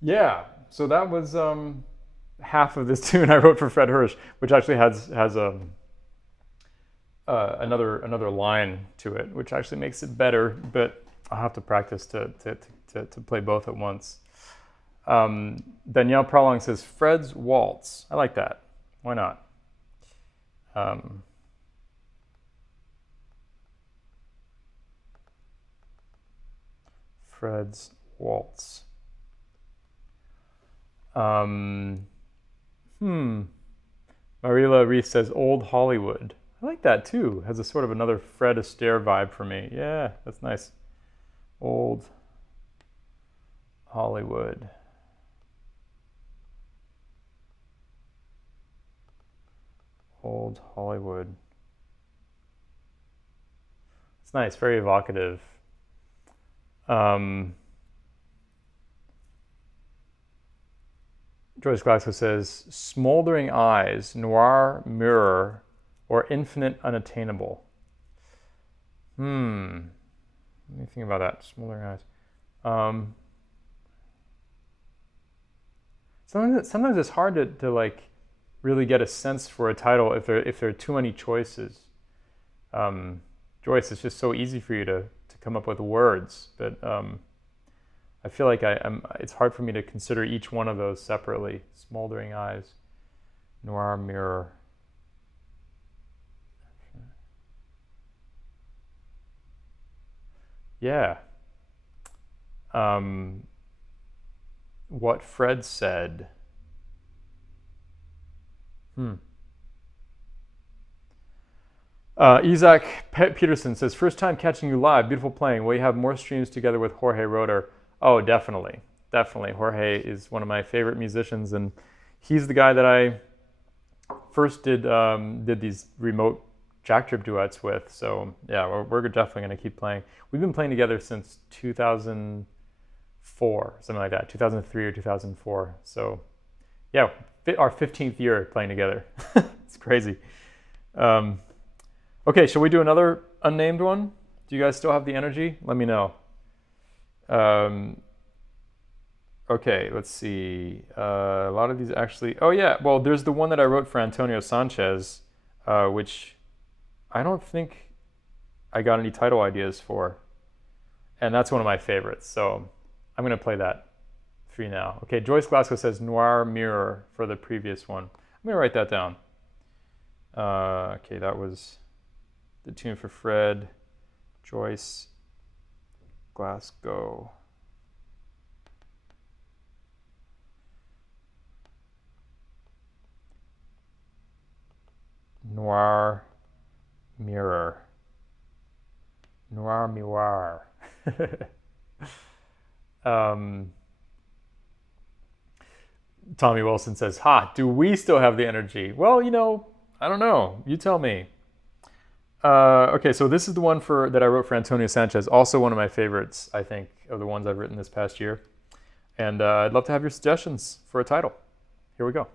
Yeah, so that was half of this tune I wrote for Fred Hirsch, which actually has another line to it, which actually makes it better. But I'll have to practice to play both at once. Danielle Prolong says Fred's Waltz. I like that. Why not? Fred's Waltz. Marila Reese says Old Hollywood. I like that too. Has a sort of another Fred Astaire vibe for me. Yeah, that's nice. Old Hollywood. Old Hollywood. It's nice, very evocative. Joyce Glaxo says, smoldering eyes, noir mirror, or infinite unattainable. Let me think about that. Smoldering eyes. Sometimes it's hard to like really get a sense for a title if there are too many choices. Joyce, it's just so easy for you to come up with words, but I feel like it's hard for me to consider each one of those separately. Smoldering eyes, noir mirror. Yeah. What Fred said. Isaac Peterson says, first time catching you live, beautiful playing. Will you have more streams together with Jorge Roeder? Oh, definitely. Definitely. Jorge is one of my favorite musicians, and he's the guy that I first did these remote jack trip duets with. So yeah, we're definitely going to keep playing. We've been playing together since 2004, something like that, 2003 or 2004. So yeah, our 15th year playing together. It's crazy. Okay, shall we do another unnamed one? Do you guys still have the energy? Let me know. Okay, let's see. A lot of these actually... Oh yeah, well, there's the one that I wrote for Antonio Sanchez, which I don't think I got any title ideas for. And that's one of my favorites, so I'm going to play that for you now. Okay, Joyce Glasgow says Noir Mirror for the previous one. I'm going to write that down. Okay, that was the tune for Fred, Joyce Glasgow. Noir Mirror. Noir Miroir. Tommy Wilson says, ha, do we still have the energy? Well, you know, I don't know. You tell me. Okay, so this is the one that I wrote for Antonio Sanchez, also one of my favorites, I think, of the ones I've written this past year. And I'd love to have your suggestions for a title. Here we go.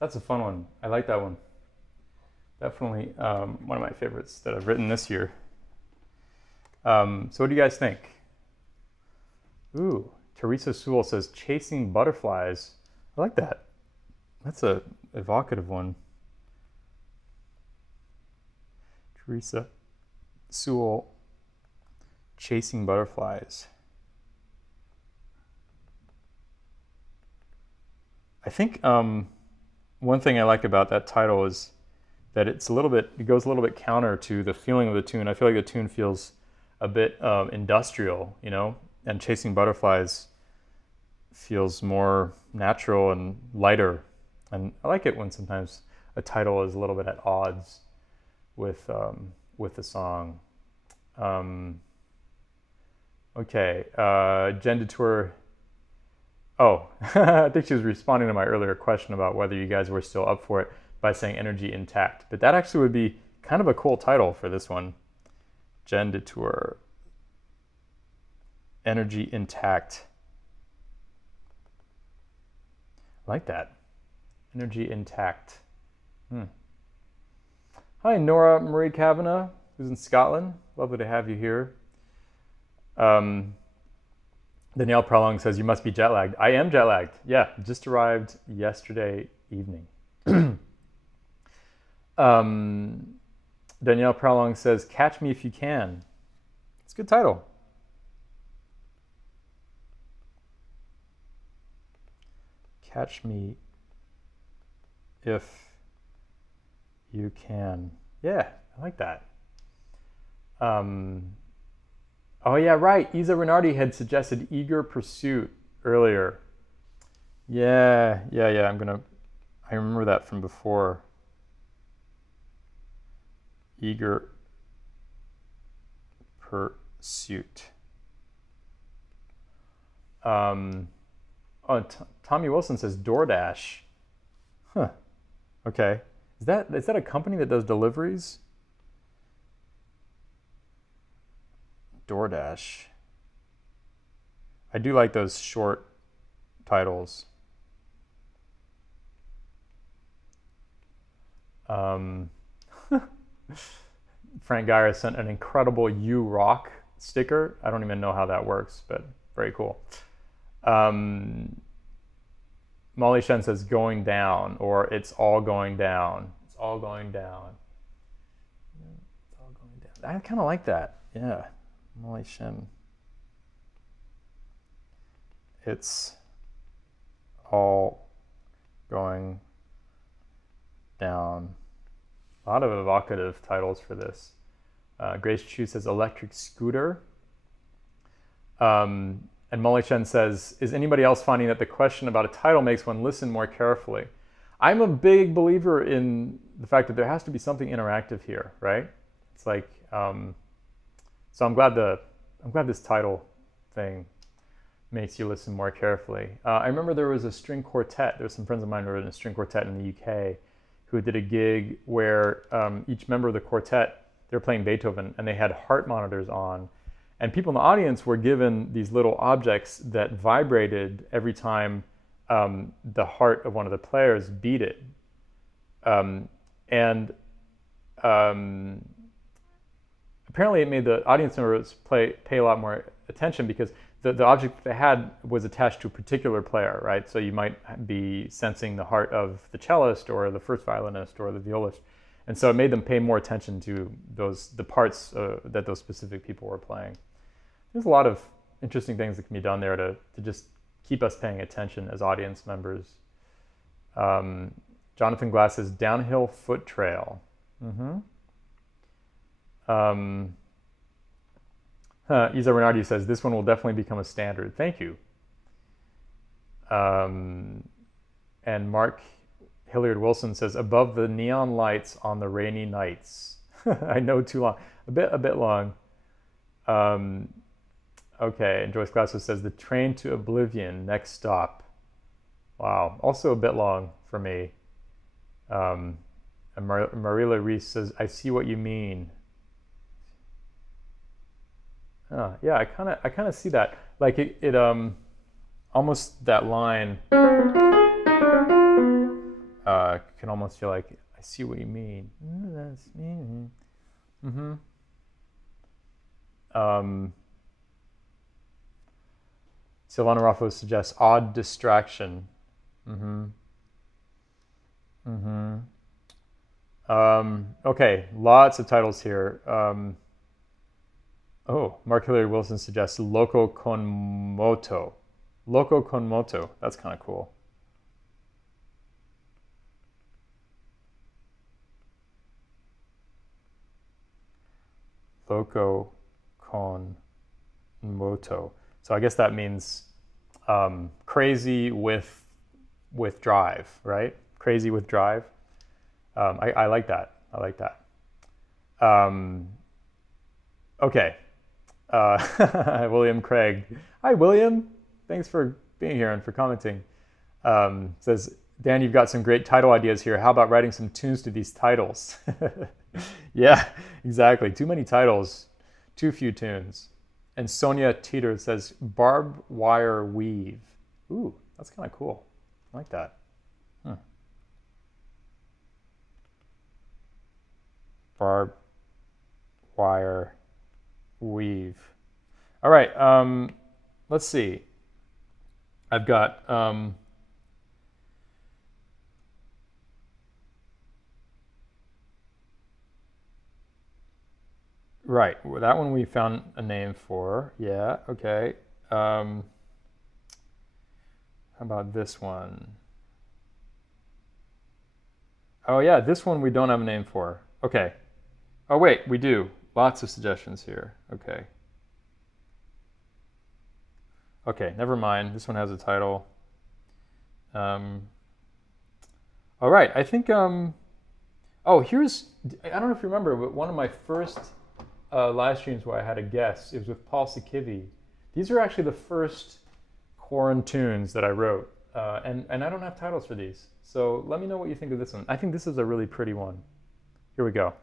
That's a fun one. I like that one. Definitely one of my favorites that I've written this year. So what do you guys think? Ooh, Teresa Sewell says, chasing butterflies. I like that. That's a evocative one. Teresa Sewell, chasing butterflies. I think one thing I like about that title is that it goes a little bit counter to the feeling of the tune. I feel like the tune feels a bit industrial, you know, and chasing butterflies feels more natural and lighter. And I like it when sometimes a title is a little bit at odds with the song. Okay, Jen Detour. Oh, I think she was responding to my earlier question about whether you guys were still up for it by saying Energy Intact. But that actually would be kind of a cool title for this one. Jen Detour. Energy Intact. I like that. Energy Intact. Hi, Nora Marie Kavanagh, who's in Scotland. Lovely to have you here. Danielle Prolong says, you must be jet lagged. I am jet lagged. Yeah, just arrived yesterday evening. Danielle Prolong says, Catch Me If You Can. It's a good title. Catch Me If You Can. Yeah, I like that. Oh yeah, right. Isa Renardi had suggested Eager Pursuit earlier. Yeah. I remember that from before. Eager Pursuit. Tommy Wilson says DoorDash. Huh. Okay. Is that a company that does deliveries? DoorDash. I do like those short titles. Frank Geyer sent an incredible You Rock sticker. I don't even know how that works, but very cool. Molly Shen says Going Down, or It's All Going Down. It's all going down. It's all going down. I kind of like that. Yeah. Molly Shen. It's all going down. A lot of evocative titles for this. Grace Chu says Electric Scooter. And Molly Shen says, is anybody else finding that the question about a title makes one listen more carefully? I'm a big believer in the fact that there has to be something interactive here, right? It's like, so I'm glad this title thing makes you listen more carefully. I remember there was a string quartet. There were some friends of mine who were in a string quartet in the UK who did a gig where each member of the quartet, they were playing Beethoven, and they had heart monitors on. And people in the audience were given these little objects that vibrated every time the heart of one of the players beat it. Apparently it made the audience members pay a lot more attention because the object that they had was attached to a particular player, right? So you might be sensing the heart of the cellist or the first violinist or the violist. And so it made them pay more attention to the parts that those specific people were playing. There's a lot of interesting things that can be done there to just keep us paying attention as audience members. Jonathan Glass says Downhill Foot Trail. Isa Renardi says this one will definitely become a standard. Thank you. And Mark Hilliard Wilson says Above the Neon Lights on the Rainy Nights. I know, too long. A bit long. Okay, and Joyce Glasser says The Train to Oblivion, Next Stop. Wow, also a bit long for me. And Marilla Reese says, I see what you mean. Yeah, I kind of see that. Like it almost that line. can almost feel like I see what you mean. Mm-hmm. Silvana Raffo suggests odd distraction. Mm-hmm. Mm-hmm. Okay, lots of titles here. Mark Hillary Wilson suggests loco con moto. Loco con moto. That's kind of cool. Loco con moto. So I guess that means crazy with drive, right? Crazy with drive. I like that. I like that. Okay. William Craig. Hi, William. Thanks for being here and for commenting. Says, Dan, you've got some great title ideas here. How about writing some tunes to these titles? Yeah, exactly. Too many titles, too few tunes. And Sonia Teeter says, barbed wire weave. Ooh, that's kind of cool. I like that. Barbed wire weave. All right, let's see. I've got right, that one we found a name for. Yeah, okay. How about this one? Oh yeah, this one we don't have a name for. Okay. Oh wait, we do. Lots of suggestions here. Okay. Okay, never mind. This one has a title. All right, I think, here's, I don't know if you remember, but one of my first live streams where I had a guest, it was with Paul Sikivi. These are actually the first Quarren tunes that I wrote, and I don't have titles for these. So let me know what you think of this one. I think this is a really pretty one. Here we go.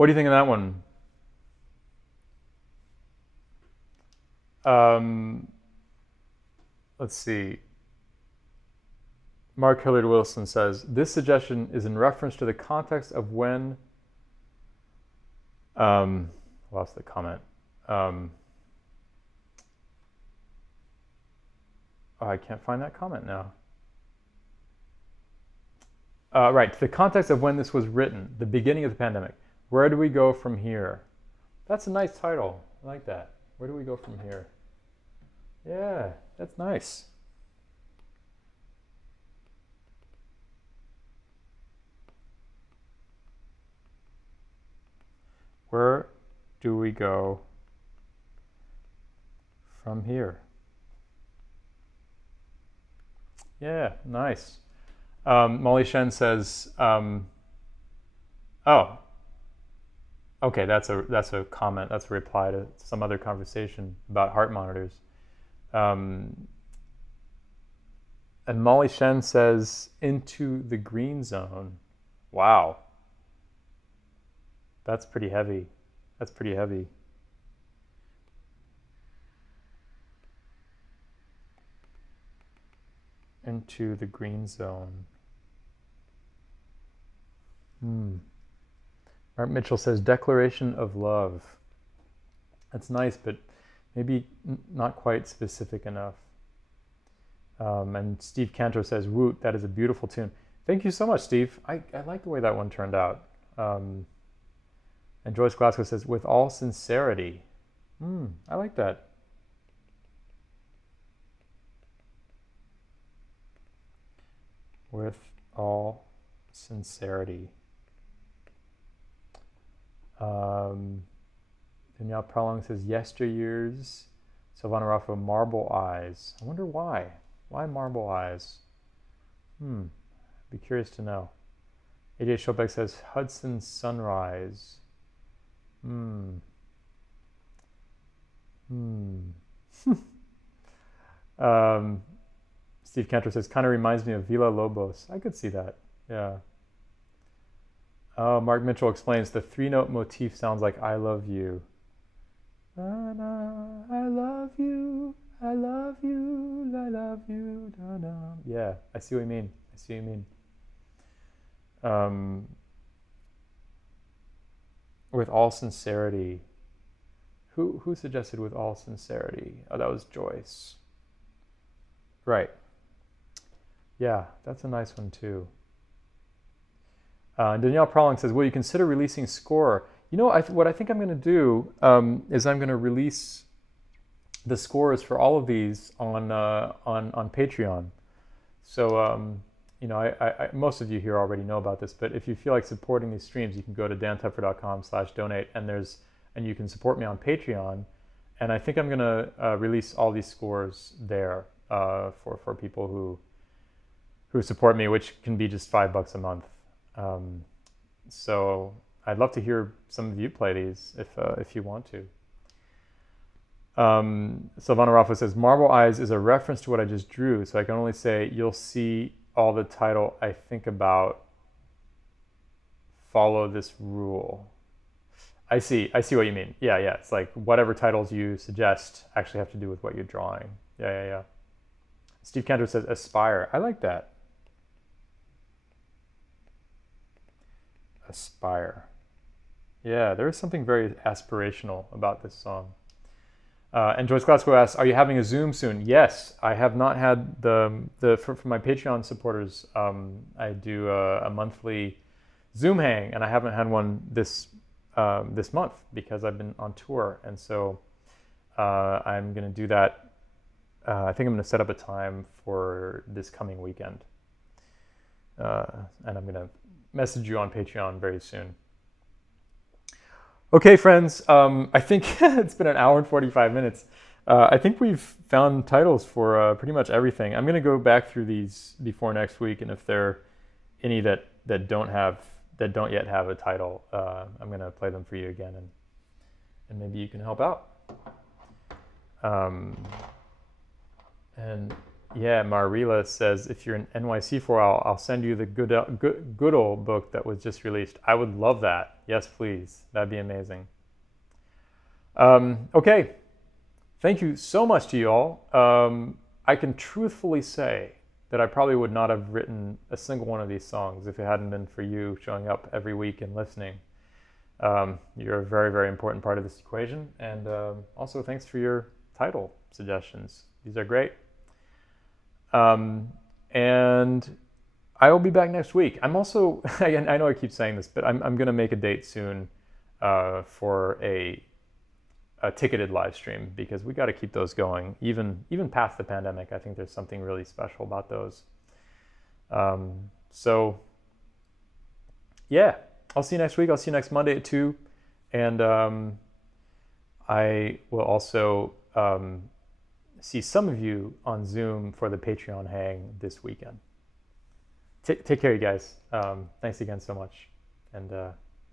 What do you think of that one? Let's see. Mark Hillard Wilson says, this suggestion is in reference to the context of when... lost the comment. Oh, I can't find that comment now. Right, the context of when this was written, the beginning of the pandemic. Where do we go from here? That's a nice title. I like that. Where do we go from here? Yeah, that's nice. Where do we go from here? Yeah, nice. Molly Shen says, oh, okay, that's a comment. That's a reply to some other conversation about heart monitors. And Molly Shen says, into the green zone. Wow. That's pretty heavy. That's pretty heavy. Into the green zone. Mark Mitchell says, declaration of love. That's nice, but maybe not quite specific enough. And Steve Cantor says, woot, that is a beautiful tune. Thank you so much, Steve. I like the way that one turned out. And Joyce Glasgow says, with all sincerity. I like that. With all sincerity. Danielle Prolong says, yesteryears. Silvana Raffo, marble eyes. I wonder why. Why marble eyes? Be curious to know. AJ Schopek says, Hudson Sunrise. Steve Cantor says, kind of reminds me of Villa Lobos. I could see that, yeah. Mark Mitchell explains, the 3-note motif sounds like I love you. Da, da, I love you, I love you, I love you, da, da. Yeah, I see what you mean. I see what you mean. With all sincerity. Who suggested with all sincerity? Oh, that was Joyce. Right. Yeah, that's a nice one too. Danielle Prolong says, will you consider releasing score? You know, what I think I'm going to do is I'm going to release the scores for all of these on Patreon. So, you know, I most of you here already know about this, but if you feel like supporting these streams, you can go to dantepfer.com/donate, and you can support me on Patreon. And I think I'm going to release all these scores there for people who support me, which can be just $5 a month. So I'd love to hear some of you play these if you want to. Silvana Raffo says, Marble Eyes is a reference to what I just drew, so I can only say you'll see all the title I think about. Follow this rule. I see what you mean. Yeah, it's like whatever titles you suggest actually have to do with what you're drawing. Yeah. Steve Cantor says, aspire. I like that. Aspire. Yeah, there is something very aspirational about this song. And Joyce Glasgow asks, are you having a Zoom soon? Yes, I have not had for my Patreon supporters, I do a monthly Zoom hang, and I haven't had one this month because I've been on tour. And so I'm going to do that. I think I'm going to set up a time for this coming weekend. And I'm going to message you on Patreon very soon. Okay, friends, I think it's been an hour and 45 minutes. I think we've found titles for pretty much everything. I'm going to go back through these before next week, and if there are any that don't yet have a title, I'm going to play them for you again, and maybe you can help out. And Yeah, Marila says if you're in NYC for a while, I'll send you the good old book that was just released. I would love that. Yes, please. That'd be amazing. Okay. Thank you so much to you all. I can truthfully say that I probably would not have written a single one of these songs if it hadn't been for you showing up every week and listening. You're a very, very important part of this equation. And also, thanks for your title suggestions. These are great. And I will be back next week. I'm also, I know I keep saying this, but I'm going to make a date soon for a ticketed live stream, because we got to keep those going even past the pandemic. I think there's something really special about those. So yeah, I'll see you next week. I'll see you next Monday at 2. And I will also see some of you on Zoom for the Patreon hang this weekend. Take care, you guys. Thanks again so much. And